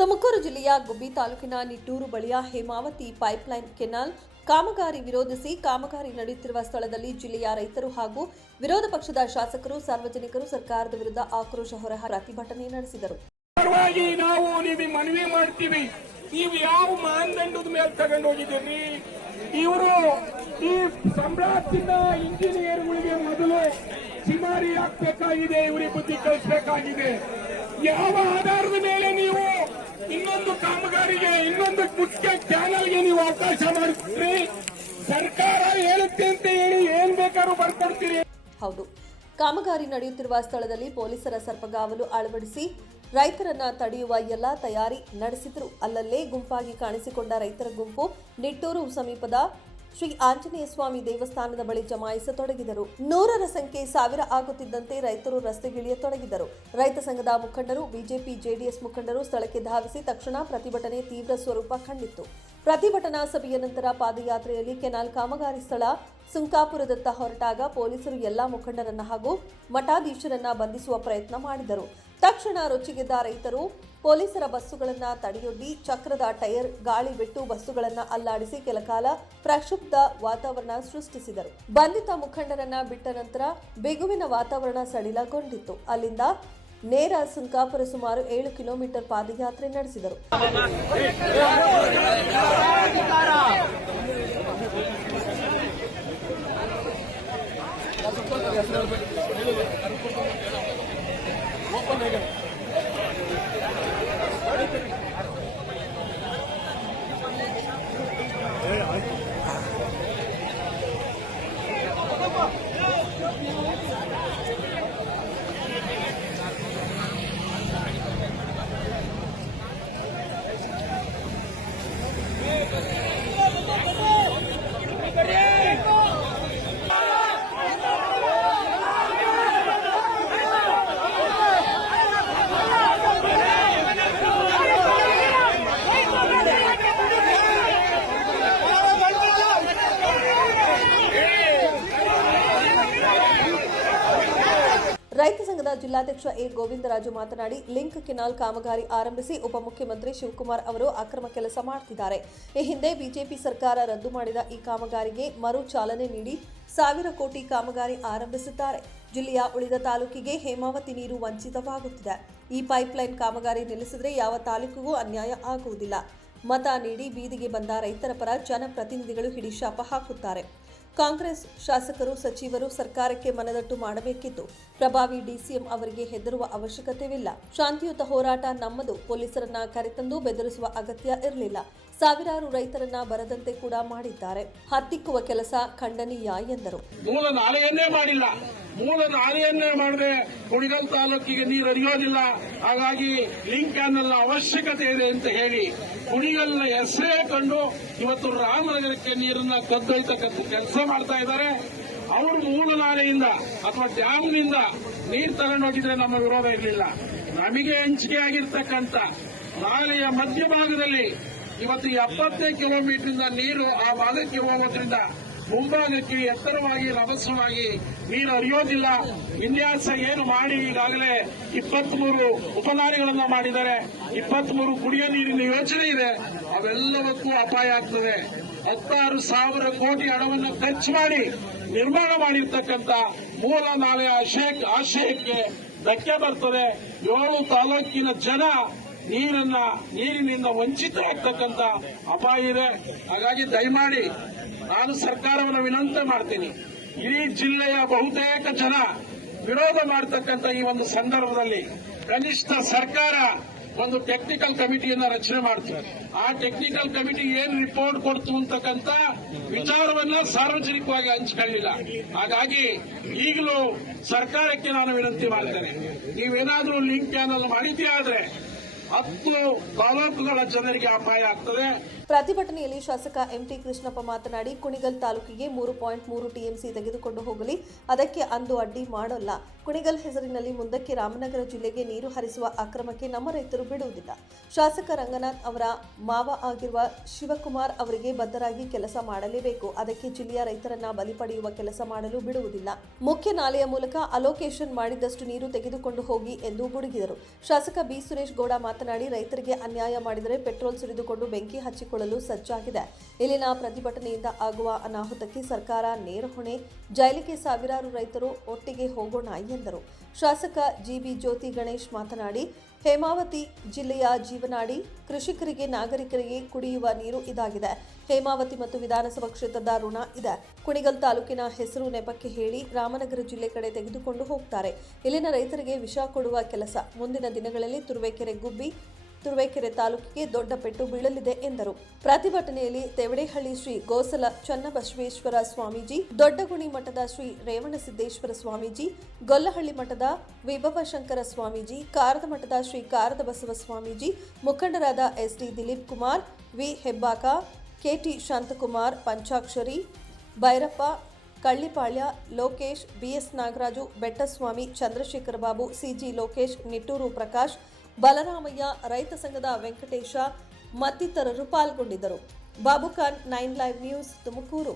ತುಮಕೂರು ಜಿಲ್ಲೆಯ ಗುಬ್ಬಿ ತಾಲೂಕಿನ ನಿಟ್ಟೂರು ಬಳಿಯ ಹೇಮಾವತಿ ಪೈಪ್ಲೈನ್ ಕೆನಾಲ್ ಕಾಮಗಾರಿ ವಿರೋಧಿಸಿ ಕಾಮಗಾರಿ ನಡೆಯುತ್ತಿರುವ ಸ್ಥಳದಲ್ಲಿ ಜಿಲ್ಲೆಯ ರೈತರು ಹಾಗೂ ವಿರೋಧ ಪಕ್ಷದ ಶಾಸಕರು ಸಾರ್ವಜನಿಕರು ಸರ್ಕಾರದ ವಿರುದ್ಧ ಆಕ್ರೋಶ ಹೊರಹಾಕಿ ಪ್ರತಿಭಟನೆ ನಡೆಸಿದರು. ನಾವು ನಿಮಗೆ ಮನವಿ ಮಾಡ್ತೀವಿ, ನೀವು ಯಾವ ಮಾನದಂಡದ ಮೇಲೆ ತಗೊಂಡು ಹೋಗಿದ್ದೀರಿ? ಇವರು ಈ ಸಂಬಳದಿಂದ ಇಂಜಿನಿಯರ್ಗಳಿಗೆ ಮೊದಲು ಸಿಮಾರಿ ಹಾಕಬೇಕಾಗಿದೆ, ಇವರಿಗೆ ಬುದ್ಧಿ ಕಲಿಸಬೇಕಾಗಿದೆ. ಯಾವ ಆಧಾರದ ಮೇಲೆ ನೀವು ಇನ್ನೊಂದು ಕಾಮಗಾರಿಗೆ ಇನ್ನೊಂದು ಮುಖ್ಯ ಚಾನಲ್ಗೆ ನೀವು ಅವಕಾಶ ಮಾಡಿದ್ರಿ? ಸರ್ಕಾರ ಹೇಳುತ್ತೆ ಅಂತ ಹೇಳಿ ಏನ್ ಬೇಕಾದ್ರೂ ಬರ್ಕೊಡ್ತೀರಿ. ಹೌದು, ಕಾಮಗಾರಿ ನಡೆಯುತ್ತಿರುವ ಸ್ಥಳದಲ್ಲಿ ಪೊಲೀಸರ ಸರ್ಪಗಾವಲು ಅಳವಡಿಸಿ ರೈತರನ್ನ ತಡೆಯುವ ಎಲ್ಲ ತಯಾರಿ ನಡೆಸಿದ್ರು. ಅಲ್ಲಲ್ಲೇ ಗುಂಪಾಗಿ ಕಾಣಿಸಿಕೊಂಡ ರೈತರ ಗುಂಪು ನಿಟ್ಟೂರು ಸಮೀಪದ ಶ್ರೀ ಆಂಜನೇಯ ಸ್ವಾಮಿ ದೇವಸ್ಥಾನದ ಬಳಿ ಜಮಾಯಿಸತೊಡಗಿದರು. 100ರ ಸಂಖ್ಯೆ 1000 ಆಗುತ್ತಿದ್ದಂತೆ ರೈತರು ರಸ್ತೆಗಿಳಿಯತೊಡಗಿದರು. ರೈತ ಸಂಘದ ಮುಖಂಡರು, ಬಿಜೆಪಿ ಜೆಡಿಎಸ್ ಮುಖಂಡರು ಸ್ಥಳಕ್ಕೆ ಧಾವಿಸಿ ತಕ್ಷಣ ಪ್ರತಿಭಟನೆ ತೀವ್ರ ಸ್ವರೂಪ ಕಂಡಿತ್ತು. ಪ್ರತಿಭಟನಾ ಸಭೆಯ ನಂತರ ಪಾದಯಾತ್ರೆಯಲ್ಲಿ ಕೆನಾಲ್ ಕಾಮಗಾರಿ ಸ್ಥಳ ಸುಂಕಾಪುರದತ್ತ ಹೊರಟಾಗ ಪೊಲೀಸರು ಎಲ್ಲಾ ಮುಖಂಡರನ್ನ ಹಾಗೂ ಮಠಾಧೀಶರನ್ನ ಬಂಧಿಸುವ ಪ್ರಯತ್ನ ಮಾಡಿದರು. ತಕ್ಷಣ ರೊಚ್ಚಿಗೆದ್ದ ರೈತರು ಪೊಲೀಸರ ಬಸ್ಸುಗಳನ್ನ ತಡೆಯೊಡ್ಡಿ ಚಕ್ರದ ಟೈರ್ ಗಾಳಿ ಬಿಟ್ಟು ಬಸ್ಸುಗಳನ್ನ ಅಲ್ಲಾಡಿಸಿ ಕೆಲಕಾಲ ಪ್ರಕ್ಷುಬ್ಧ ವಾತಾವರಣ ಸೃಷ್ಟಿಸಿದರು. ಬಂಧಿತ ಮುಖಂಡರನ್ನ ಬಿಟ್ಟ ನಂತರ ಬಿಗುವಿನ ವಾತಾವರಣ ಸಡಿಲಗೊಂಡಿತ್ತು. ಅಲ್ಲಿಂದ ನೇರ ಸುಂಕಾಪುರ ಸುಮಾರು 7 ಕಿಲೋಮೀಟರ್ ಪಾದಯಾತ್ರೆ ನಡೆಸಿದರು. ರೈತ ಸಂಘದ ಜಿಲ್ಲಾಧ್ಯಕ್ಷ ಎ ಗೋವಿಂದರಾಜು ಮಾತನಾಡಿ, ಲಿಂಕ್ ಕೆನಾಲ್ ಕಾಮಗಾರಿ ಆರಂಭಿಸಿ ಉಪಮುಖ್ಯಮಂತ್ರಿ ಶಿವಕುಮಾರ್ ಅವರು ಅಕ್ರಮ ಕೆಲಸ ಮಾಡುತ್ತಿದ್ದಾರೆ. ಈ ಹಿಂದೆ ಬಿಜೆಪಿ ಸರ್ಕಾರ ರದ್ದು ಮಾಡಿದ ಈ ಕಾಮಗಾರಿಗೆ ಮರು ಚಾಲನೆ ನೀಡಿ 1000 ಕೋಟಿ ಕಾಮಗಾರಿ ಆರಂಭಿಸಿದ್ದಾರೆ. ಜಿಲ್ಲೆಯ ಉಳಿದ ತಾಲೂಕಿಗೆ ಹೇಮಾವತಿ ನೀರು ವಂಚಿತವಾಗುತ್ತಿದೆ. ಈ ಪೈಪ್ಲೈನ್ ಕಾಮಗಾರಿ ನಿಲ್ಲಿಸಿದರೆ ಯಾವ ತಾಲೂಕಿಗೂ ಅನ್ಯಾಯ ಆಗುವುದಿಲ್ಲ. ಮತ ನೀಡಿ ಬೀದಿಗೆ ಬಂದ ರೈತರ ಪರ ಜನಪ್ರತಿನಿಧಿಗಳು ಹಿಡಿಶಾಪ ಹಾಕುತ್ತಾರೆ. ಕಾಂಗ್ರೆಸ್ ಶಾಸಕರು, ಸಚಿವರು ಸರ್ಕಾರಕ್ಕೆ ಮನದಟ್ಟು ಮಾಡಬೇಕಿತ್ತು. ಪ್ರಭಾವಿ ಡಿಸಿಎಂ ಅವರಿಗೆ ಹೆದರುವ ಅವಶ್ಯಕತೆವಿಲ್ಲ. ಶಾಂತಿಯುತ ಹೋರಾಟ ನಮ್ಮದು. ಪೊಲೀಸರನ್ನ ಕರೆತಂದು ಬೆದರಿಸುವ ಅಗತ್ಯ ಇರಲಿಲ್ಲ. ಸಾವಿರಾರು ರೈತರನ್ನ ಬರದಂತೆ ಕೂಡ ಮಾಡಿದ್ದಾರೆ. ಹತ್ತಿಕ್ಕುವ ಕೆಲಸ ಖಂಡನೀಯ ಎಂದರು. ಮೂಲ ನಾಲೆಯನ್ನೇ ಮಾಡಿಲ್ಲ, ಮೂಲ ನಾಲೆಯನ್ನೇ ಮಾಡದೆ ಕುಣಿಗಲ್ ತಾಲೂಕಿಗೆ ನೀರು ಹರಿಯೋದಿಲ್ಲ. ಹಾಗಾಗಿ ಲಿಂಕ್ ಕ್ಯಾನಲ್ ಅವಶ್ಯಕತೆ ಇದೆ ಅಂತ ಹೇಳಿ ಕುಣಿಗಲ್ನ ಹೆಸರೇ ಕಂಡು ಇವತ್ತು ರಾಮನಗರಕ್ಕೆ ನೀರನ್ನ ಕದ್ದೊಯ್ತಕ್ಕಂಥ ಕೆಲಸ ಮಾಡ್ತಾ ಇದ್ದಾರೆ. ಅವರು ಮೂಲ ನಾಲೆಯಿಂದ ಅಥವಾ ಡ್ಯಾಮ್ನಿಂದ ನೀರು ತಗೊಂಡೋಗಿದ್ರೆ ನಮ್ಮ ವಿರೋಧ ಇರಲಿಲ್ಲ. ನಮಗೆ ಹಂಚಿಕೆ ಆಗಿರ್ತಕ್ಕಂಥ ನಾಲೆಯ ಮಧ್ಯಭಾಗದಲ್ಲಿ ಇವತ್ತು 70 ಕಿಲೋಮೀಟರ್ನಿಂದ ನೀರು ಆ ಭಾಗಕ್ಕೆ ಹೋಗೋದ್ರಿಂದ ಮುಂಭಾಗಕ್ಕೆ ಎತ್ತರವಾಗಿ ರಭಸವಾಗಿ ನೀರು ಹರಿಯೋದಿಲ್ಲ. ವಿನ್ಯಾಸ ಏನು ಮಾಡಿ ಈಗಾಗಲೇ 23 ಉಪನಾಲೆಗಳನ್ನ ಮಾಡಿದ್ದಾರೆ. 23 ಕುಡಿಯೋ ನೀರಿನ ಯೋಜನೆ ಇದೆ. ಅವೆಲ್ಲವಕ್ಕೂ ಅಪಾಯ ಆಗ್ತದೆ. 16,000 ಕೋಟಿ ಹಣವನ್ನು ಖರ್ಚು ಮಾಡಿ ನಿರ್ಮಾಣ ಮಾಡಿರ್ತಕ್ಕಂಥ ಮೂಲ ನಾಲೆಯ ಆಶಯಕ್ಕೆ ಧಕ್ಕೆ ಬರ್ತದೆ. 7 ತಾಲೂಕಿನ ಜನ ನೀರಿನಿಂದ ವಂಚಿತರಾಗ್ತಕ್ಕಂಥ ಅಪಾಯ ಇದೆ. ಹಾಗಾಗಿ ದಯಮಾಡಿ ನಾನು ಸರ್ಕಾರವನ್ನು ವಿನಂತಿ ಮಾಡ್ತೀನಿ, ಇಡೀ ಜಿಲ್ಲೆಯ ಬಹುತೇಕ ಜನ ವಿರೋಧ ಮಾಡತಕ್ಕಂಥ ಈ ಒಂದು ಸಂದರ್ಭದಲ್ಲಿ ಕನಿಷ್ಠ ಸರ್ಕಾರ ಒಂದು ಟೆಕ್ನಿಕಲ್ ಕಮಿಟಿಯನ್ನ ರಚನೆ ಮಾಡ್ತಾರೆ. ಆ ಟೆಕ್ನಿಕಲ್ ಕಮಿಟಿ ಏನ್ ರಿಪೋರ್ಟ್ ಕೊಡ್ತು ಅಂತಕ್ಕಂಥ ವಿಚಾರವನ್ನ ಸಾರ್ವಜನಿಕವಾಗಿ ಹಂಚಿಕೊಳ್ಳಿಲ್ಲ. ಹಾಗಾಗಿ ಈಗಲೂ ಸರ್ಕಾರಕ್ಕೆ ನಾನು ವಿನಂತಿ ಮಾಡ್ತೇನೆ, ನೀವೇನಾದ್ರೂ ಲಿಂಕ್ ಕ್ಯಾನಲ್ ಮಾಡಿದ್ದೇ ಆದ್ರೆ 10 ತಾಲೂಕುಗಳ ಜನರಿಗೆ ಅಪಾಯ ಆಗ್ತದೆ. ಪ್ರತಿಭಟನೆಯಲ್ಲಿ ಶಾಸಕ ಎಂಟಿ ಕೃಷ್ಣಪ್ಪ ಮಾತನಾಡಿ, ಕುಣಿಗಲ್ ತಾಲೂಕಿಗೆ 3.3 ಟಿಎಂಸಿ ತೆಗೆದುಕೊಂಡು ಹೋಗಲಿ, ಅದಕ್ಕೆ ಅಂದು ಅಡ್ಡಿ ಮಾಡೋಲ್ಲ. ಕುಣಿಗಲ್ ಹೆಸರಿನಲ್ಲಿ ಮುಂದಕ್ಕೆ ರಾಮನಗರ ಜಿಲ್ಲೆಗೆ ನೀರು ಹರಿಸುವ ಅಕ್ರಮಕ್ಕೆ ನಮ್ಮ ರೈತರು ಬಿಡುವುದಿಲ್ಲ. ಶಾಸಕ ರಂಗನಾಥ್ ಅವರ ಮಾವ ಆಗಿರುವ ಶಿವಕುಮಾರ್ ಅವರಿಗೆ ಬದ್ಧರಾಗಿ ಕೆಲಸ ಮಾಡಲೇಬೇಕು. ಅದಕ್ಕೆ ಜಿಲ್ಲೆಯ ರೈತರನ್ನ ಬಲಿ ಪಡೆಯುವ ಕೆಲಸ ಮಾಡಲು ಬಿಡುವುದಿಲ್ಲ. ಮುಖ್ಯ ನಾಲೆಯ ಮೂಲಕ ಅಲೋಕೇಶನ್ ಮಾಡಿದಷ್ಟು ನೀರು ತೆಗೆದುಕೊಂಡು ಹೋಗಿ ಎಂದು ಗುಡುಗಿದರು. ಶಾಸಕ ಬಿ ಸುರೇಶ್ ಗೌಡ ಮಾತನಾಡಿ, ರೈತರಿಗೆ ಅನ್ಯಾಯ ಮಾಡಿದರೆ ಪೆಟ್ರೋಲ್ ಸುರಿದುಕೊಂಡು ಬೆಂಕಿ ಹಚ್ಚಿಕೊಳ್ಳಲು ಸಜ್ಜಾಗಿದೆ. ಇಲ್ಲಿನ ಪ್ರತಿಭಟನೆಯಿಂದ ಆಗುವ ಅನಾಹುತಕ್ಕೆ ಸರ್ಕಾರ ನೇರ ಹೊಣೆ. ಜೈಲಿಗೆ ಸಾವಿರಾರು ರೈತರು ಒಟ್ಟಿಗೆ ಹೋಗೋಣ ಎಂದರು. ಶಾಸಕ ಜಿಬಿ ಜ್ಯೋತಿ ಗಣೇಶ್ ಮಾತನಾಡಿ, ಹೇಮಾವತಿ ಜಿಲ್ಲೆಯ ಜೀವನಾಡಿ, ಕೃಷಿಕರಿಗೆ ನಾಗರಿಕರಿಗೆ ಕುಡಿಯುವ ನೀರು ಇದಾಗಿದೆ. ಹೇಮಾವತಿ ಮತ್ತು ವಿಧಾನಸಭಾ ಕ್ಷೇತ್ರದ ಋಣ ಇದೆ. ಕುಣಿಗಲ್ ತಾಲೂಕಿನ ಹೆಸರು ನೆಪಕ್ಕೆ ಹೇಳಿ ರಾಮನಗರ ಜಿಲ್ಲೆ ಕಡೆ ತೆಗೆದುಕೊಂಡು ಹೋಗ್ತಾರೆ. ಇಲ್ಲಿನ ರೈತರಿಗೆ ವಿಷ ಕೊಡುವ ಕೆಲಸ. ಮುಂದಿನ ದಿನಗಳಲ್ಲಿ ತುರುವೇಕೆರೆ ತಾಲೂಕಿಗೆ ದೊಡ್ಡ ಪೆಟ್ಟು ಬೀಳಲಿದೆ ಎಂದರು. ಪ್ರತಿಭಟನೆಯಲ್ಲಿ ತೇವಡೆಹಳ್ಳಿ ಶ್ರೀ ಗೋಸಲ ಚನ್ನಬಸವೇಶ್ವರ ಸ್ವಾಮೀಜಿ, ದೊಡ್ಡಗುಣಿ ಮಠದ ಶ್ರೀ ರೇವಣಸಿದ್ದೇಶ್ವರ ಸ್ವಾಮೀಜಿ, ಗೊಲ್ಲಹಳ್ಳಿ ಮಠದ ವಿಭವಶಂಕರ ಸ್ವಾಮೀಜಿ, ಕಾರದ ಮಠದ ಶ್ರೀ ಕಾರದ ಬಸವ ಸ್ವಾಮೀಜಿ, ಮುಖಂಡರಾದ SD Dilip Kumar, V Hebbaka, KT Shanthakumar, Panchakshari, Bhairappa, Kallipalya, Lokesh, BS Nagaraju, Bettaswamy, Chandrashekhar Babu, CG Lokesh, Nittur Prakash, Balaramaiah, ರೈತ ಸಂಘದ ವೆಂಕಟೇಶ ಮತ್ತಿತರರು ಪಾಲ್ಗೊಂಡಿದ್ದರು. Babukhan, 9 live news, Tumakuru.